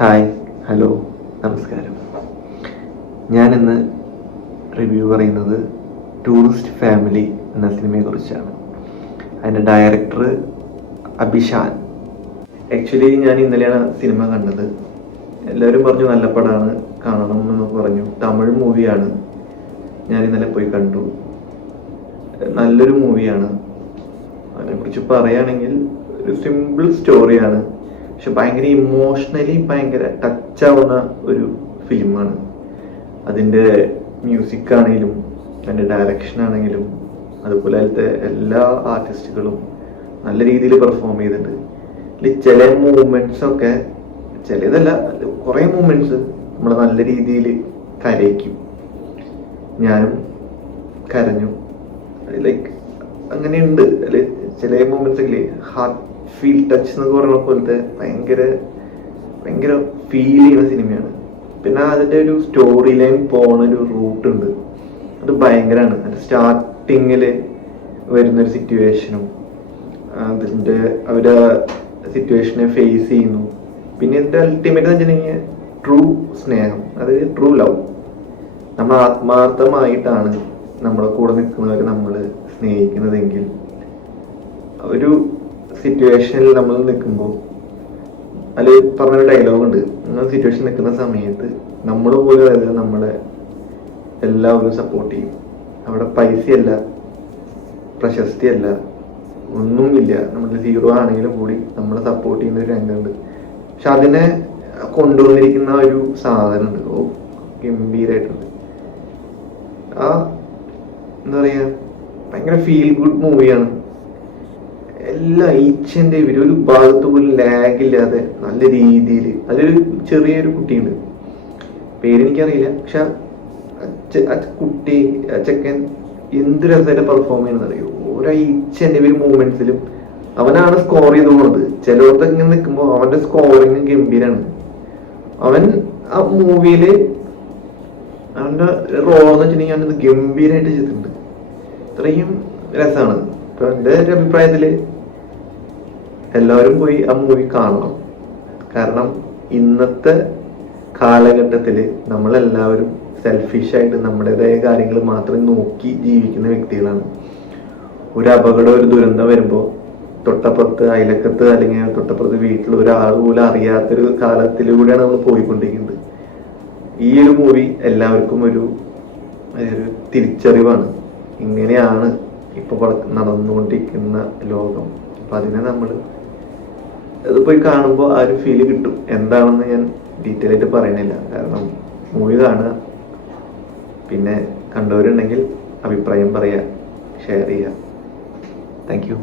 Hi, hello, നമസ്കാരം. ഞാനിന്ന് review പറയുന്നത് ടൂറിസ്റ്റ് ഫാമിലി എന്ന സിനിമയെക്കുറിച്ചാണ്. അതിൻ്റെ ഡയറക്ടർ അഭിഷാൻ. ആക്ച്വലി ഞാൻ ഇന്നലെയാണ് സിനിമ കണ്ടത്. എല്ലാവരും പറഞ്ഞു നല്ല പടമാണ്, കാണണം എന്ന് പറഞ്ഞു. തമിഴ് മൂവിയാണ്. ഞാൻ ഇന്നലെ പോയി കണ്ടു. നല്ലൊരു മൂവിയാണ്. അതിനെക്കുറിച്ച് പറയുകയാണെങ്കിൽ ഒരു സിമ്പിൾ സ്റ്റോറിയാണ്, പക്ഷെ ഭയങ്കര ഇമോഷണലി ഭയങ്കര ടച്ച് ആവുന്ന ഒരു ഫിലിമാണ്. അതിൻ്റെ മ്യൂസിക് ആണെങ്കിലും അതിൻ്റെ ഡയറക്ഷൻ ആണെങ്കിലും അതുപോലെ അതിലത്തെ എല്ലാ ആർട്ടിസ്റ്റുകളും നല്ല രീതിയിൽ പെർഫോം ചെയ്തിട്ടുണ്ട്. ഇതിൽ ചില മൂമെന്റ്സ് ഒക്കെ, ചിലതല്ല കുറേ മൂമെന്റ്സ് നമ്മൾ നല്ല രീതിയിൽ കരയിക്കും. ഞാനും കരഞ്ഞു. ലൈക്ക് അങ്ങനെയുണ്ട് അല്ലെ, ചില മൂമെന്റ്സ് ഒക്കെ ഹാർട്ട് ഫീൽ ടച്ച് എന്നൊക്കെ പറയുന്ന പോലത്തെ ഭയങ്കര ഭയങ്കര ഫീൽ ചെയ്യുന്ന സിനിമയാണ്. പിന്നെ അതിൻ്റെ ഒരു സ്റ്റോറി ലൈൻ പോണ ഒരു റൂട്ട് ഉണ്ട്, അത് ഭയങ്കരമാണ്. അത് സ്റ്റാർട്ടിങ്ങിൽ വരുന്നൊരു സിറ്റുവേഷനും അതിൻ്റെ അവര് സിറ്റുവേഷനെ ഫേസ് ചെയ്യുന്നു. പിന്നെ ഇതിൻ്റെ അൾട്ടിമേറ്റ് എന്ന് വെച്ചിട്ടുണ്ടെങ്കിൽ ട്രൂ സ്നേഹം, അതായത് ട്രൂ ലവ്. നമ്മൾ ആത്മാർത്ഥമായിട്ടാണ് നമ്മുടെ കൂടെ നിൽക്കുന്നവരെ നമ്മൾ സ്നേഹിക്കുന്നതെങ്കിൽ ഒരു സിറ്റുവേഷനിൽ നമ്മൾ നിൽക്കുമ്പോൾ അതിൽ പറഞ്ഞൊരു ഡയലോഗുണ്ട്, നമ്മൾ സിറ്റുവേഷൻ നിൽക്കുന്ന സമയത്ത് നമ്മൾ പോലും അതായത് നമ്മളെ എല്ലാവരും സപ്പോർട്ട് ചെയ്യും. അവിടെ പൈസയല്ല, പ്രശസ്തിയല്ല, ഒന്നുമില്ല, നമ്മൾ സീറോ ആണെങ്കിലും കൂടി നമ്മളെ സപ്പോർട്ട് ചെയ്യുന്ന ഒരു രംഗമുണ്ട്. പക്ഷെ അതിനെ കൊണ്ടുവന്നിരിക്കുന്ന ഒരു സാധനമുണ്ട്, ഓ ഗംഭീരമായിട്ടുണ്ട്. ആ എന്താ പറയുക, ഭയങ്കര ഫീൽ ഗുഡ് മൂവിയാണ്. എല്ലാ ഈച്ച് ഒരു ഭാഗത്ത് പോലും ലാഗില്ലാതെ നല്ല രീതിയിൽ. അതിലൊരു ചെറിയൊരു കുട്ടിയുണ്ട്, പേരെനിക്കറിയില്ല, പക്ഷെ ആ കുട്ടി, ആ ചെക്കൻ എന്ത് രസമായിട്ട് പെർഫോം ചെയ്യുന്നത് അറിയോ. ഓരോ ഈച്ച് ആൻഡ് എവരി മൂമെന്റ്സിലും അവനാണ് സ്കോർ ചെയ്ത് പോകുന്നത്. ചിലർക്ക് ഇങ്ങനെ നിൽക്കുമ്പോൾ അവന്റെ സ്കോറിങ് ഗംഭീരാണ്. അവൻ ആ മൂവിയില് അവന്റെ റോൾ എന്ന് വെച്ചിട്ടുണ്ടെങ്കിൽ അവനത് ഗംഭീരമായിട്ട് ചെയ്തിട്ടുണ്ട്. ഇത്രയും രസമാണ്. ഇപ്പൊ എൻ്റെ ഒരു അഭിപ്രായത്തില് എല്ലാവരും പോയി ആ മൂവി കാണണം. കാരണം ഇന്നത്തെ കാലഘട്ടത്തിൽ നമ്മളെല്ലാവരും സെൽഫിഷായിട്ട് നമ്മുടേതായ കാര്യങ്ങൾ മാത്രം നോക്കി ജീവിക്കുന്ന വ്യക്തികളാണ്. ഒരു അപകടം, ഒരു ദുരന്തം വരുമ്പോൾ തൊട്ടപ്പുറത്ത് അയലക്കത്ത് അല്ലെങ്കിൽ തൊട്ടപ്പുറത്ത് വീട്ടിൽ ഒരാൾ പോലും അറിയാത്തൊരു കാലത്തിലൂടെയാണ് നമ്മൾ പോയിക്കൊണ്ടിരിക്കുന്നത്. ഈ ഒരു മൂവി എല്ലാവർക്കും ഒരു തിരിച്ചറിവാണ്. ഇങ്ങനെയാണ് ഇപ്പൊ നടന്നുകൊണ്ടിരിക്കുന്ന ലോകം. അപ്പൊ അതിനെ നമ്മൾ അത് പോയി കാണുമ്പോൾ ആ ഒരു ഫീല് കിട്ടും. എന്താണെന്ന് ഞാൻ ഡീറ്റെയിൽ ആയിട്ട് പറയണില്ല, കാരണം മൂവി കാണുക, പിന്നെ കണ്ടവരുണ്ടെങ്കിൽ അഭിപ്രായം പറയുക, ഷെയർ ചെയ്യുക. Thank you.